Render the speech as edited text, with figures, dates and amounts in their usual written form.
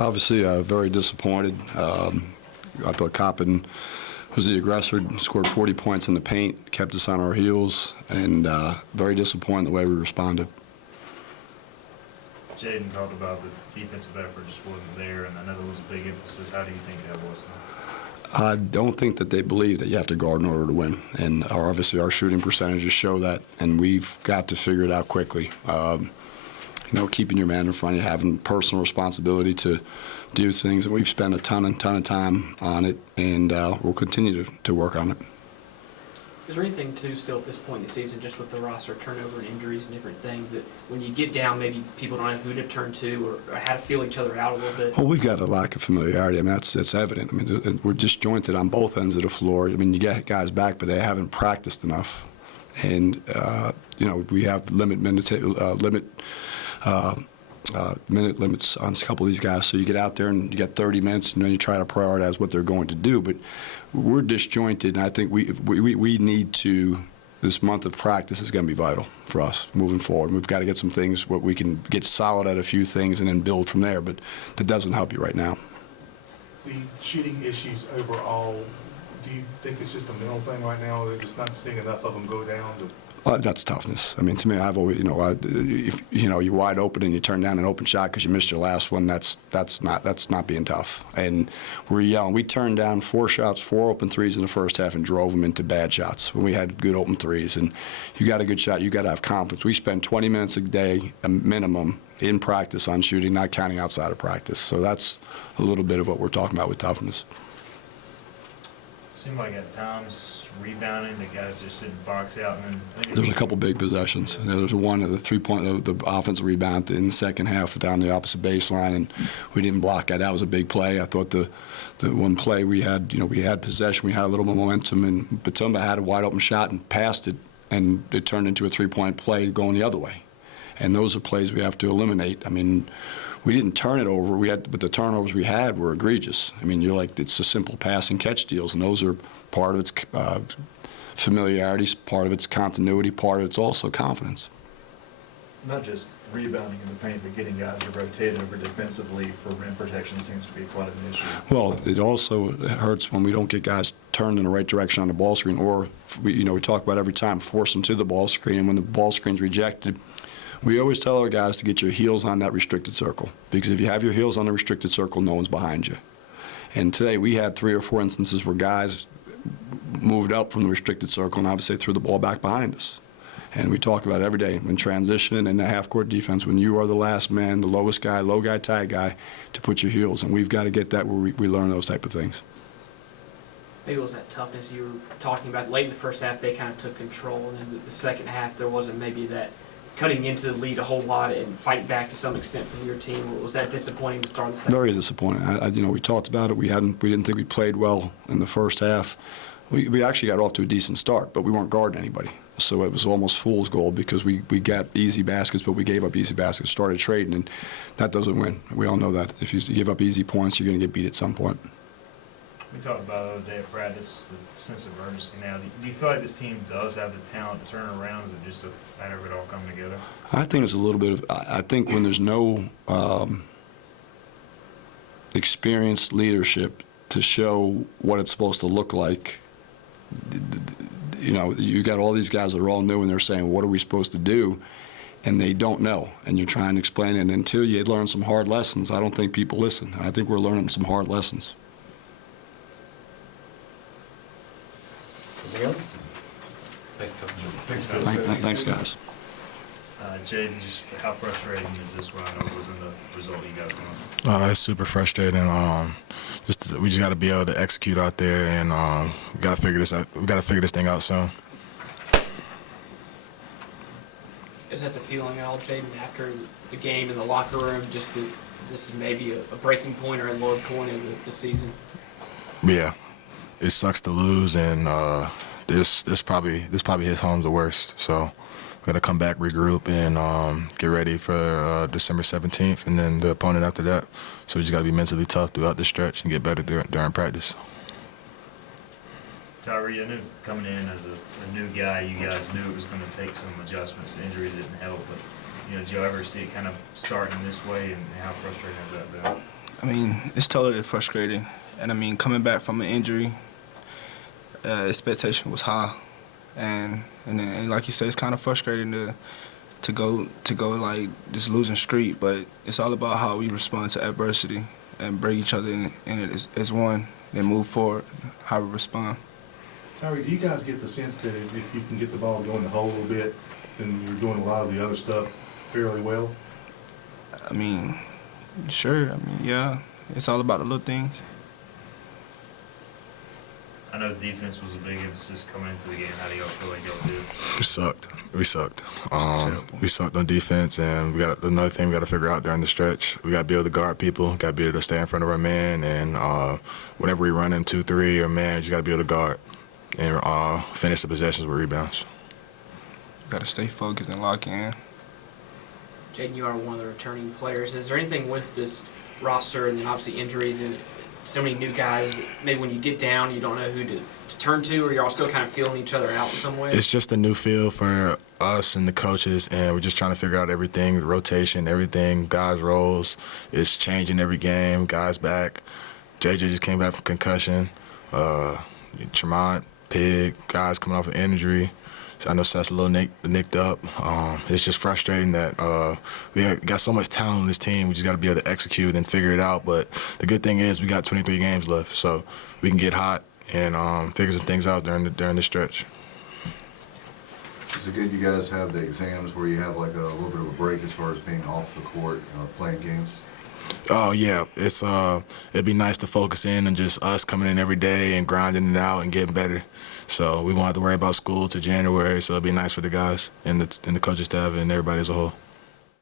Obviously, very disappointed. I thought Coppin was the aggressor, scored 40 points in the paint, kept us on our heels, and very disappointed the way we responded. Jaden talked about the defensive effort just wasn't there, and I know there was a big emphasis. How do you think that was? I don't think that they believe that you have to guard in order to win, and obviously our shooting percentages show that, and we've got to figure it out quickly. Keeping your man in front of you, having personal responsibility to do things, and we've spent a ton of time on it, and we'll continue to work on it. Is there anything, too, still at this point in the season, just with the roster turnover and injuries and different things, that when you get down, maybe people don't know who to turn to or how to feel each other out a little bit? Well, we've got a lack of familiarity. I mean, that's evident. I mean, we're disjointed on both ends of the floor. I mean, you get guys back, but they haven't practiced enough. And, we have minute limits on a couple of these guys. So you get out there and you get 30 minutes, and then you try to prioritize what they're going to do. But we're disjointed, and I think we need to. This month of practice is going to be vital for us moving forward. We've got to get some things where we can get solid at a few things and then build from there. But that doesn't help you right now. The shooting issues overall, do you think it's just a mental thing right now? They're just not seeing enough of them go down? That's toughness. I mean, to me, I've always, if you're wide open and you turn down an open shot because you missed your last one, that's not being tough. And we're young. We turned down 4 shots, 4 open threes in the first half, and drove them into bad shots when we had good open threes. And you got a good shot, you got to have confidence. We spend 20 minutes a day, a minimum, in practice on shooting, not counting outside of practice. So that's a little bit of what we're talking about with toughness. Seemed like at times rebounding, the guys just didn't box out. And then there's a couple big possessions. There's one of the 3-point, the offensive rebound in the second half down the opposite baseline, and we didn't block that. That was a big play. I thought the one play we had, we had possession, we had a little momentum, and Batumba had a wide open shot and passed it, and it turned into a 3-point play going the other way. And those are plays we have to eliminate. I mean, we didn't turn it over. But the turnovers we had were egregious. I mean, it's a simple pass and catch deals, and those are part of its familiarity, part of its continuity, part of its also confidence. Not just rebounding in the paint, but getting guys to rotate over defensively for rim protection seems to be quite an issue. Well, it also hurts when we don't get guys turned in the right direction on the ball screen, or we talk about every time, force them to the ball screen, and when the ball screen's rejected, we always tell our guys to get your heels on that restricted circle, because if you have your heels on the restricted circle, no one's behind you. And today we had 3 or 4 instances where guys moved up from the restricted circle and obviously threw the ball back behind us. And we talk about it every day when transitioning in the half-court defense, when you are the last man, the lowest guy, low guy, tag guy, to put your heels. And we've got to get that where we learn those type of things. Maybe it was that toughness you were talking about. Late in the first half, they kind of took control, and then the second half, there wasn't maybe that cutting into the lead a whole lot and fight back to some extent from your team. Was that disappointing to start the second? Very disappointing. We talked about it. We didn't think we played well in the first half. We actually got off to a decent start, but we weren't guarding anybody. So it was almost fool's gold because we got easy baskets, but we gave up easy baskets, started trading, and that doesn't win. We all know that. If you give up easy points, you're going to get beat at some point. we talked about the other day at practice, the sense of urgency now. Do you feel like this team does have the talent to turn around? Is it just a matter of it all coming together? I think it's a little bit of, I think when there's no experienced leadership to show what it's supposed to look like, you know, you got all these guys that are all new and they're saying, what are we supposed to do? And they don't know, and you're trying to explain it. And until you learn some hard lessons, I don't think people listen. I think we're learning some hard lessons. Anything else? Thanks, guys. Jaden, just how frustrating is this one? I know it wasn't the result you got going. It's super frustrating. We just got to be able to execute out there, and we got to figure this out. We got to figure this thing out soon. Is that the feeling at all, Jaden, after the game in the locker room, just that this is maybe a breaking point or a low point of the season? Yeah, it sucks to lose, and this probably hits home the worst. So we got to come back, regroup, and get ready for December 17th, and then the opponent after that. So we just got to be mentally tough throughout the stretch and get better during practice. Tyree, I knew coming in as a new guy, you guys knew it was going to take some adjustments. The injury didn't help, but did you ever see it kind of starting this way, and how frustrating has that been? I mean, it's totally frustrating. And I mean, coming back from an injury, expectation was high. And then, like you said, it's kind of frustrating to go like this losing streak, but it's all about how we respond to adversity and bring each other in it as one, then move forward, how we respond. Tyree, do you guys get the sense that if you can get the ball going the hole a little bit, then you're doing a lot of the other stuff fairly well? I mean, sure. I mean, yeah. It's all about the little things. I know defense was a big emphasis coming into the game. How do y'all feel like y'all did? We sucked. We sucked. terrible. We sucked on defense, and we got another thing we got to figure out during the stretch. We got to be able to guard people. Got to be able to stay in front of our man, and whenever we run in 2-3 or man, you just got to be able to guard and finish the possessions with rebounds. Got to stay focused and lock in. Jaden, you are one of the returning players. Is there anything with this roster and then obviously injuries and so many new guys, maybe when you get down, you don't know who to turn to, or you're all still kind of feeling each other out in some way? It's just a new feel for us and the coaches, and we're just trying to figure out everything, rotation, everything, guys' roles. It's changing every game, guys back. JJ just came back from concussion. Tremont, Pig, guys coming off an injury. So I know Seth's a little nicked up. It's just frustrating that we got so much talent on this team. We just got to be able to execute and figure it out. But the good thing is we got 23 games left, so we can get hot and figure some things out during the stretch. Is it good you guys have the exams where you have like a little bit of a break as far as being off the court, playing games? Oh yeah, it'd be nice to focus in on just us coming in every day and grinding it out and getting better. So we won't have to worry about school till January. So it'll be nice for the guys and the coaching staff and everybody as a whole.